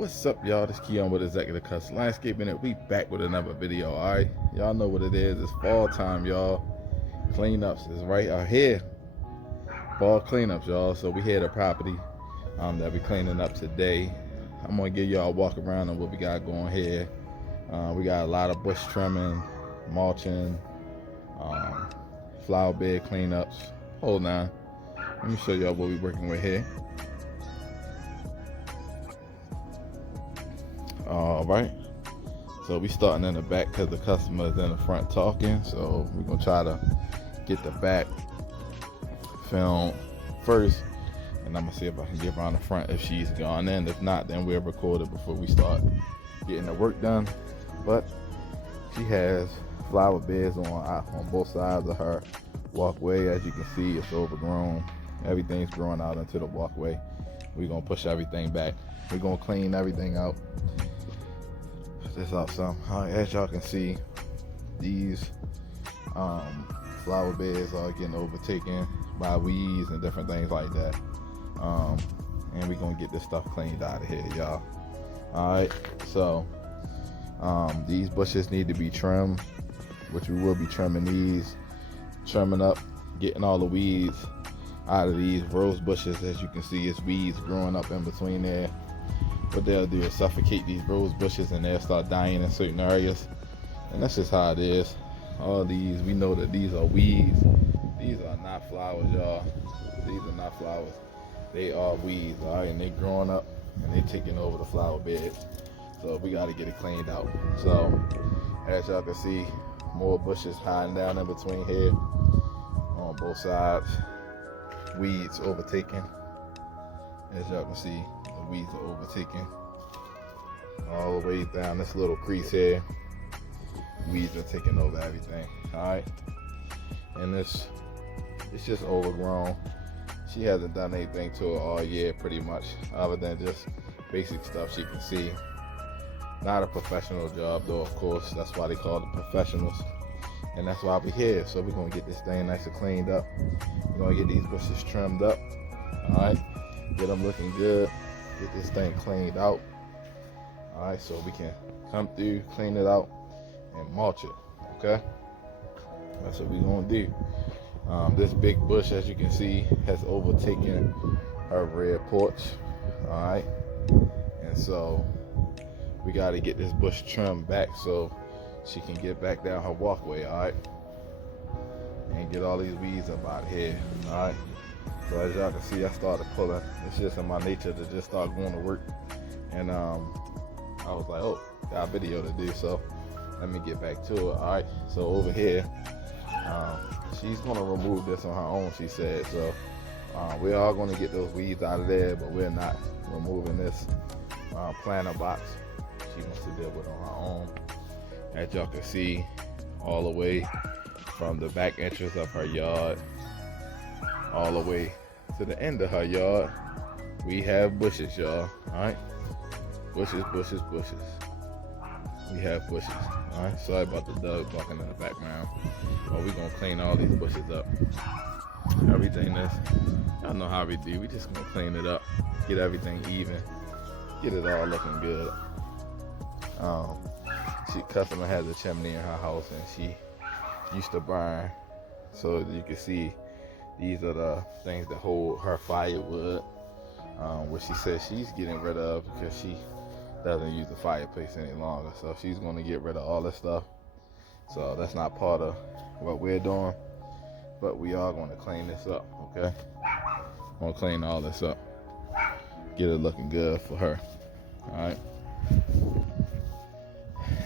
What's up, y'all? This Keon with Executive Cuts Landscaping, and we back with another video. All right, y'all know what it is. It's fall time, y'all. Cleanups is right out here. Fall cleanups, y'all. So we here at a property that we cleaning up today. I'm gonna give y'all a walk around on what we got going here. We got a lot of bush trimming, mulching, flower bed cleanups. Hold on, let me show y'all what we working with here. All right, so we starting in the back because the customer is in the front talking, so we're gonna try to get the back film first, and I'm gonna see if I can get around the front if she's gone in. If not, then we'll record it before we start getting the work done. But she has flower beds on both sides of her walkway. As you can see, it's overgrown. Everything's growing out into the walkway. We're gonna push everything back. We're gonna clean everything out. This out some. As y'all can see, these flower beds are getting overtaken by weeds and different things like that. And we're gonna get this stuff cleaned out of here, y'all. Alright, so these bushes need to be trimmed, which we will be trimming these, trimming up, getting all the weeds out of these rose bushes. As you can see, it's weeds growing up in between there. What they'll do is suffocate these rose bushes and they'll start dying in certain areas. And that's just how it is. All these, we know that these are weeds. These are not flowers, y'all. These are not flowers. They are weeds, all right? And they growing up and they taking over the flower bed. So we got to get it cleaned out. So as y'all can see, more bushes hiding down in between here on both sides. Weeds overtaken. As y'all can see, the weeds are overtaken all the way down this little crease here. Weeds are taking over everything. All right, and it's just overgrown. She hasn't done anything to it all year, pretty much, other than just basic stuff she can see. Not a professional job, though. Of course, that's why they call it professionals, and that's why we're here. So we're gonna get this thing nice and cleaned up. We're gonna get these bushes trimmed up. All right. Get them looking good, get this thing cleaned out. All right, so we can come through, clean it out, and mulch it. Okay, that's what we're gonna do. This big bush, as you can see, has overtaken her rear porch. All right, and so we got to get this bush trimmed back so she can get back down her walkway. All right, and get all these weeds up out of here. All right. So as y'all can see, I started pulling. It's just in my nature to just start going to work. And I was like, oh, got a video to do, so let me get back to it. All right, so over here, she's gonna remove this on her own, she said. So we're all gonna get those weeds out of there, but we're not removing this planter box. She wants to deal with it on her own. As y'all can see, all the way from the back entrance of her yard, all the way to the end of her yard, we have bushes, y'all. All right, bushes, bushes, bushes. We have bushes. All right, sorry about the dog barking in the background, but we're gonna clean all these bushes up. Everything that's, y'all know how we do. We just gonna clean it up, get everything even, get it all looking good. Customer has a chimney in her house, and she used to burn, so you can see these are the things that hold her firewood, which she says she's getting rid of because she doesn't use the fireplace any longer. So she's going to get rid of all this stuff. So that's not part of what we're doing, but we are going to clean this up, okay? I'm going to clean all this up, get it looking good for her, all right?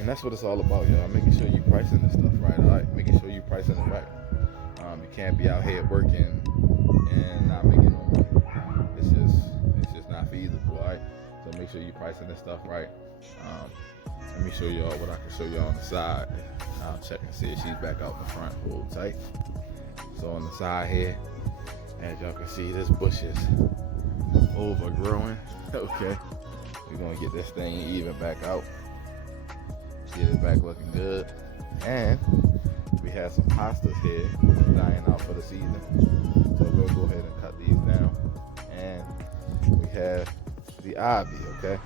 And that's what it's all about, y'all. Making sure you're pricing this stuff right, all right? Making sure you're pricing it right. You can't be out here working and not making no money. It's just not feasible, all right? So make sure you're pricing this stuff right. Let me show y'all what I can show y'all on the side. I'll check and see if she's back out in the front. Hold tight. So on the side here, as y'all can see, this bush is overgrowing. Okay, we're gonna get this thing even back out. Get it back looking good. And we have some hostas here dying out for the season, so we'll go ahead and cut these down. And we have the ivy, okay?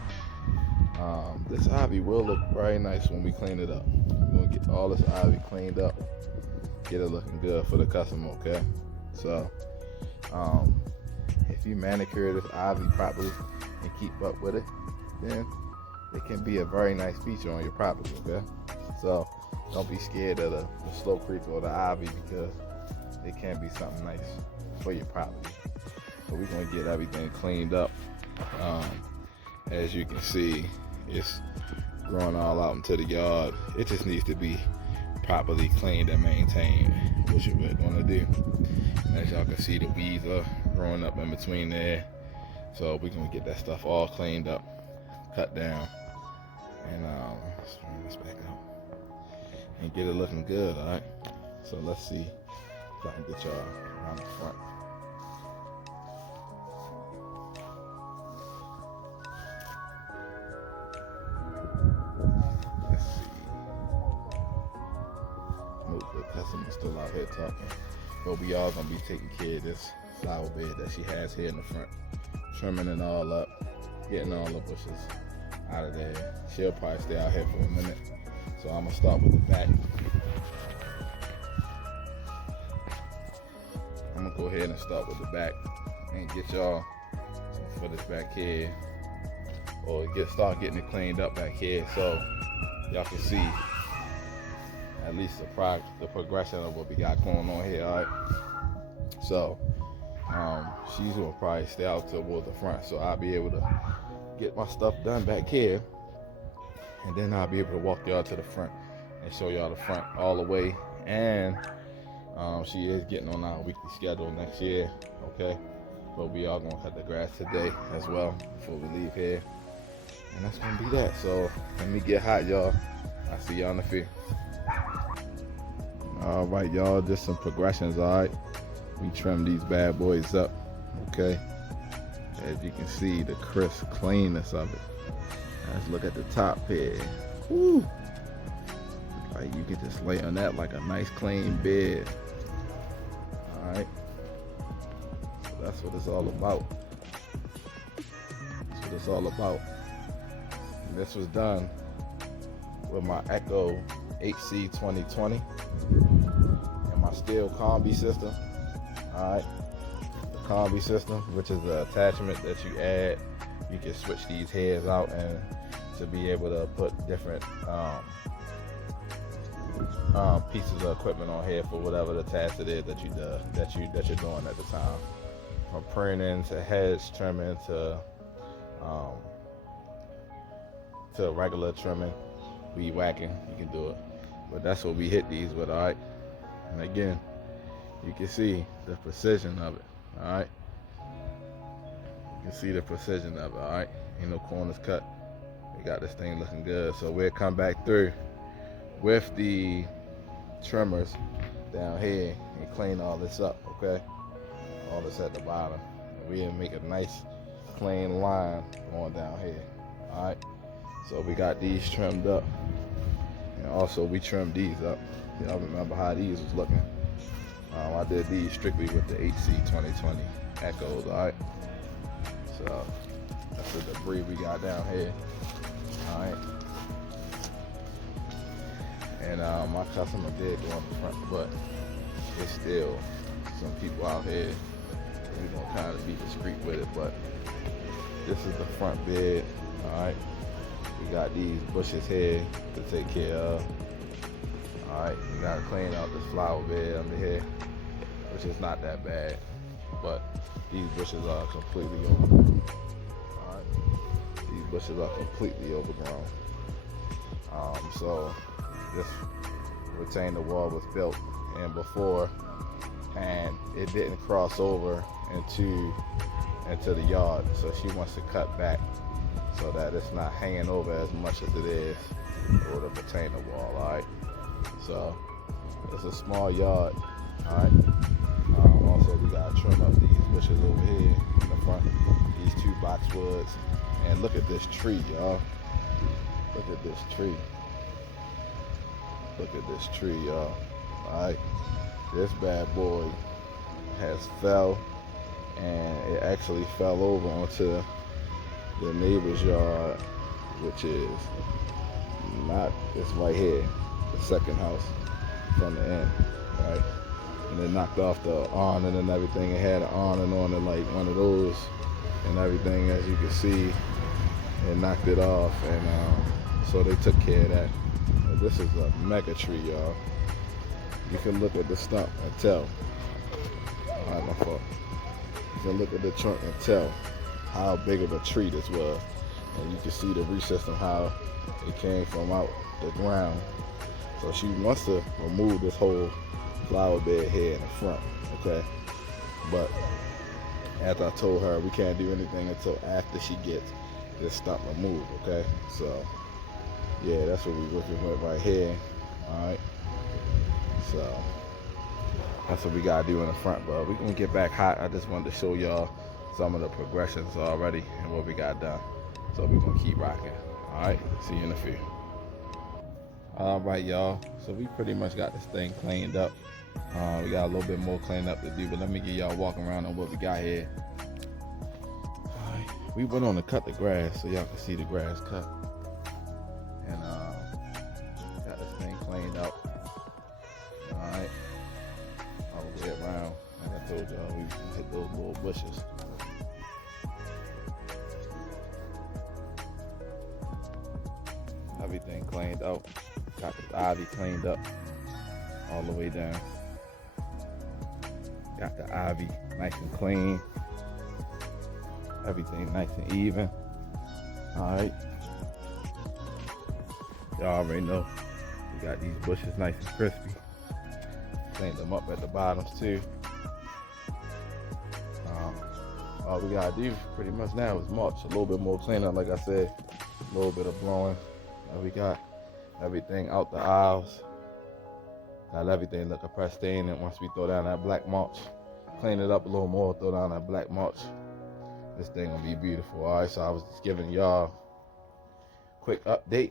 This ivy will look very nice when we clean it up. We're gonna get all this ivy cleaned up, get it looking good for the customer, okay? So, if you manicure this ivy properly and keep up with it, then it can be a very nice feature on your property, okay? So, don't be scared of the slow creep or the ivy, because it can be something nice for your property. So we're gonna get everything cleaned up. As you can see, it's growing all out into the yard. It just needs to be properly cleaned and maintained, which is what we're gonna do. And as y'all can see, the weeds are growing up in between there. So we're gonna get that stuff all cleaned up, cut down, and let's bring this back out and get it looking good, all right? So let's see if I can get y'all around the front. Let's see. Nope, the customer's still out here talking. But we all gonna be taking care of this flower bed that she has here in the front. Trimming it all up, getting all the bushes out of there. She'll probably stay out here for a minute. So I'm gonna start with the back. I'm gonna go ahead and start with the back and get y'all some footage back here, or start getting it cleaned up back here, so y'all can see at least the progression of what we got going on here. All right. So she's gonna probably stay out toward the front, so I'll be able to get my stuff done back here, and then I'll be able to walk y'all to the front and show y'all the front all the way. And she is getting on our weekly schedule next year, okay? But we are gonna cut the grass today as well before we leave here, and that's gonna be that. So let me get hot, y'all. I'll see y'all in the field. All right, y'all, just some progressions. All right, we trim these bad boys up, okay? As you can see, the crisp cleanness of it. Let's look at the top here. Woo! Like you can just lay on that like a nice clean bed. All right, so that's what it's all about. That's what it's all about. And this was done with my Echo HC 2020 and my steel combi system. All right, the combi system, which is the attachment that you add. You can switch these heads out and to be able to put different pieces of equipment on here for whatever the task it is that you're doing at the time. From pruning to hedge trimming to regular trimming, weed whacking, you can do it. But that's what we hit these with, all right? And again, you can see the precision of it, all right? You can see the precision of it, all right? Ain't no corners cut. We got this thing looking good. So we'll come back through with the trimmers down here and clean all this up, okay? All this at the bottom. And we'll make a nice clean line going down here, all right? So we got these trimmed up. And also we trimmed these up. Y'all remember how these was looking. I did these strictly with the HC 2020 Echoes, all right? So that's the debris we got down here, all right? And my customer did go on the front, but it's still some people out here. We're gonna kind of be discreet with it, but this is the front bed, all right? We got these bushes here to take care of. All right, we gotta clean out this flower bed under here, which is not that bad, but these bushes are completely overgrown. All right, these bushes are completely overgrown. So this retaining wall was built, and before, and it didn't cross over into the yard. So she wants to cut back so that it's not hanging over as much as it is over the retaining wall. All right. So it's a small yard. All right. Also, we gotta trim up these bushes over here in the front. These two boxwoods. And look at this tree, y'all. Look at this tree. Look at this tree, y'all. All right. This bad boy has fell, and it actually fell over onto the neighbor's yard, which is not, it's right here, the second house from the end, right? And it knocked off the awning and everything. It had an awning on it, like one of those, and everything, as you can see. It knocked it off, and so they took care of that. But this is a mega tree, y'all. You can look at the stump and tell. Alright, my fault. You can look at the trunk and tell how big of a tree this was. And you can see the root system, how it came from out the ground. So she wants to remove this whole flower bed here in the front, okay? But as I told her, we can't do anything until after she gets this stump removed, okay? So yeah, that's what we're working with right here. Alright, so that's what we gotta do in the front, but we're gonna get back hot. I just wanted to show y'all some of the progressions already and what we got done. So we're gonna keep rocking. Alright, see you in a few. Alright, y'all, so we pretty much got this thing cleaned up. We got a little bit more cleanup to do, but let me get y'all walking around on what we got here. We went on to cut the grass so y'all can see the grass cut, and got this thing cleaned up. All right, all the way around. Like I told y'all, we hit those little bushes. Everything cleaned out. Got the ivy cleaned up all the way down. Got the ivy nice and clean. Everything nice and even. Alright. Y'all already know we got these bushes nice and crispy. Cleaned them up at the bottoms too. All we gotta do pretty much now is mulch. A little bit more cleanup, like I said. A little bit of blowing. We got everything out the aisles. Got everything looking pristine, and once we throw down that black mulch, clean it up a little more, throw down that black mulch, this thing will be beautiful. Alright, so I was just giving y'all a quick update.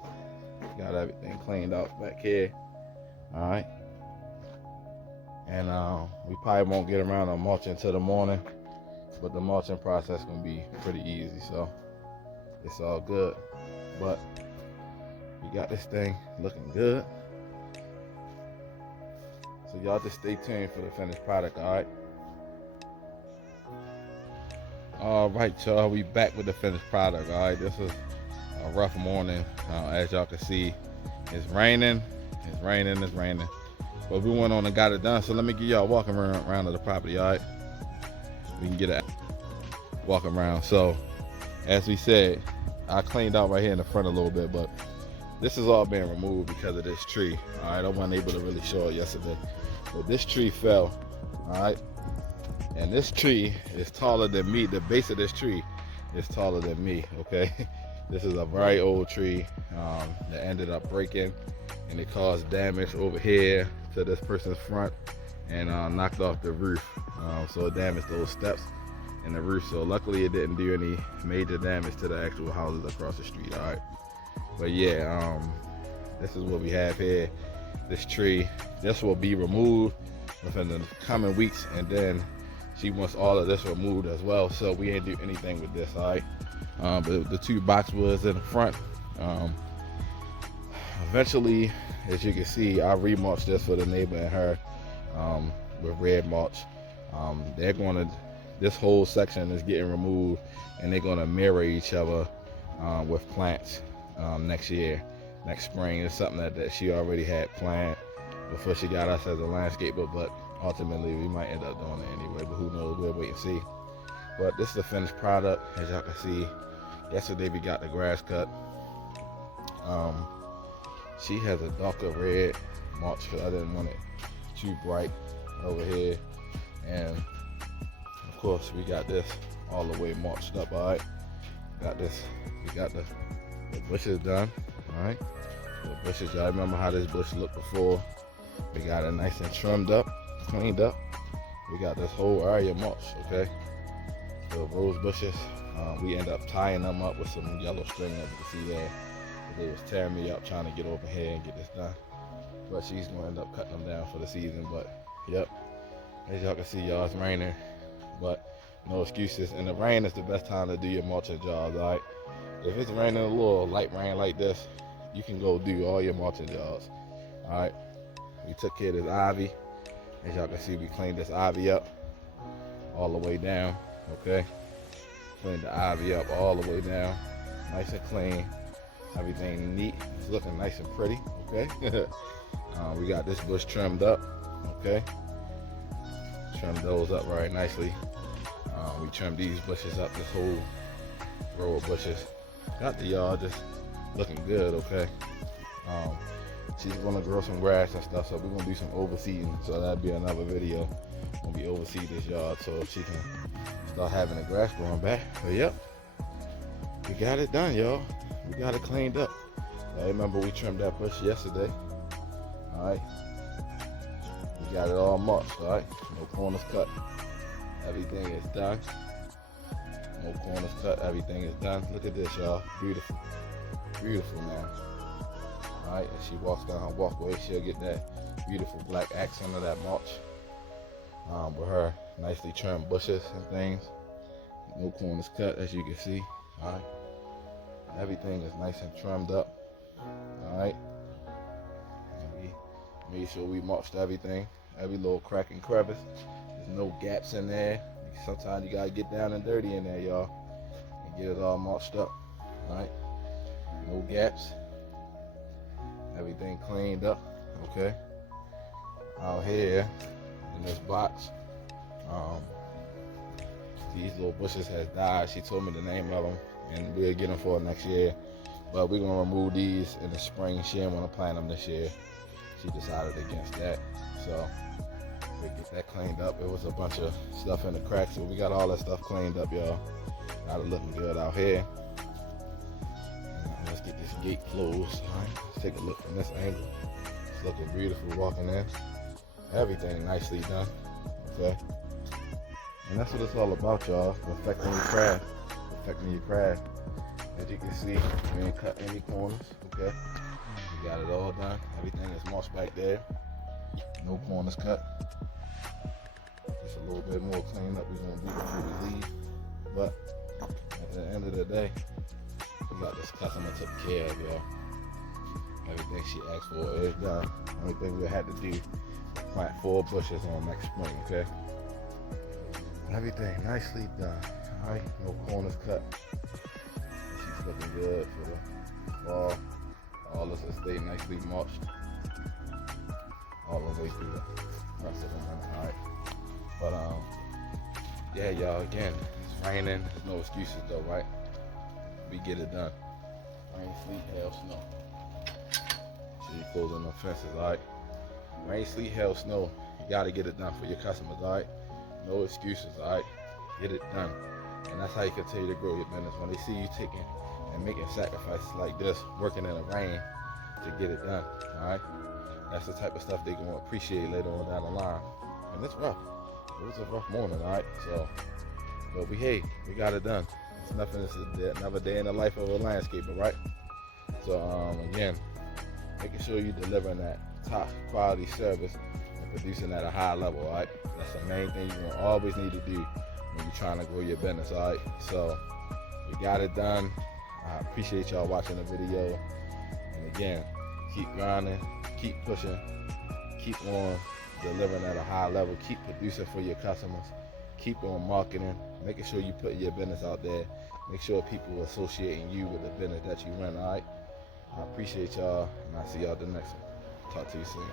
Got everything cleaned out back here. Alright. And we probably won't get around to mulching until the morning, but the mulching process gonna be pretty easy, so it's all good. But we got this thing looking good. So y'all just stay tuned for the finished product, alright? Alright, y'all, we back with the finished product. Alright, this is a rough morning. As y'all can see, it's raining, but we went on and got it done. So let me give y'all a walking around of the property. Alright, we can get a walk around. So as we said, I cleaned out right here in the front a little bit, but this is all being removed because of this tree. Alright, I wasn't able to really show it yesterday, but this tree fell. Alright, and this tree is taller than me. The base of this tree is taller than me, okay? This is a very old tree that ended up breaking, and it caused damage over here to this person's front, and knocked off the roof. So it damaged those steps and the roof. So luckily it didn't do any major damage to the actual houses across the street, all right? But yeah, this is what we have here. This tree, this will be removed within the coming weeks, and then she wants all of this removed as well, so we ain't do anything with this, all right? But the two boxwoods in the front, eventually, as you can see, I remulched this for the neighbor and her with red mulch. They're gonna, this whole section is getting removed, and they're gonna mirror each other with plants next year, next spring. It's something that she already had planned before she got us as a landscaper, but ultimately we might end up doing it anyway, but who knows, we'll wait and see. But this is the finished product. As y'all can see, yesterday we got the grass cut. She has a darker red mulch because I didn't want it too bright over here, and of course we got this all the way mulched up. All right, got this, we got the bushes done. All right, the bushes, y'all remember how this bush looked before. We got it nice and trimmed up, cleaned up. We got this whole area mulched, okay? The rose bushes, we end up tying them up with some yellow string, as you can see there. They was tearing me up trying to get over here and get this done. But she's gonna end up cutting them down for the season. But yep, as y'all can see, y'all, it's raining. But No excuses. And the rain is the best time to do your mulching jobs, all right? If it's raining a little light rain like this, you can go do all your mulching jobs, all right? We took care of this ivy. As y'all can see, we cleaned this ivy up all the way down, okay? Cleaned the ivy up all the way down, nice and clean. Everything neat. It's looking nice and pretty, okay? We got this bush trimmed up, okay? Trimmed those up right nicely. We trimmed these bushes up, this whole row of bushes. Got the yard just looking good, okay? She's gonna grow some grass and stuff, so we're gonna do some overseeding. So that'll be another video. We'll be overseed this yard so she can start having the grass growing back. But yep, we got it done, y'all. We got it cleaned up. I remember we trimmed that bush yesterday. All right, we got it all mulched. All right, no corners cut. Everything is done. No corners cut. Everything is done. Look at this, y'all. Beautiful, beautiful now. All right, as she walks down her walkway, she'll get that beautiful black accent of that mulch with her nicely trimmed bushes and things. No corners cut, as you can see. All right, everything is nice and trimmed up. All right, and we made sure we mulched everything, every little crack and crevice. There's no gaps in there. Sometimes you gotta get down and dirty in there, y'all, and get it all mulched up. All right, no gaps. Everything cleaned up, okay? Out here in this box, these little bushes has died. She told me the name of them, and we'll get them for next year. But we're gonna remove these in the spring. She didn't want to plant them this year. She decided against that, so we get that cleaned up. It was a bunch of stuff in the cracks, so we got all that stuff cleaned up, y'all. Got it looking good out here. Let's get this gate closed. All right, let's take a look from this angle. It's looking beautiful walking in. Everything nicely done, okay? And that's what it's all about, y'all. Perfecting your craft. Perfecting your craft. As you can see, we ain't cut any corners, okay? We got it all done. Everything is mulched back there. No corners cut. Just a little bit more cleanup we're gonna do before we leave. But at the end of the day, we got this customer took care of, y'all. Everything she asked for is done. Only thing we had to do is plant 4 bushes on next spring, okay? Everything nicely done. All right, no corners cut. She's looking good for the fall. All this will stay nicely mulched all the way through the rest of the winter. All right, but yeah, y'all. Again, it's raining. There's no excuses though, right? We get it done. Rain, sleet, hail, snow. So you closing the fences, all right? Rain, sleet, hail, snow. You gotta get it done for your customers, all right? No excuses, all right? Get it done. And that's how you continue to grow your business. When they see you taking and making sacrifices like this, working in the rain to get it done, all right? That's the type of stuff they're gonna appreciate later on down the line. And it's rough. It was a rough morning, all right? So, but we got it done. It's nothing, it's another day in the life of a landscaper, right? So, again, making sure you're delivering that top quality service and producing at a high level, all right? That's the main thing you're gonna always need to do when you're trying to grow your business, all right? So, we got it done. I appreciate y'all watching the video. And again, keep grinding, keep pushing, keep on delivering at a high level, keep producing for your customers, keep on marketing, making sure you put your business out there, make sure people are associating you with the business that you run, all right? I appreciate y'all, and I'll see y'all the next one. Talk to you soon.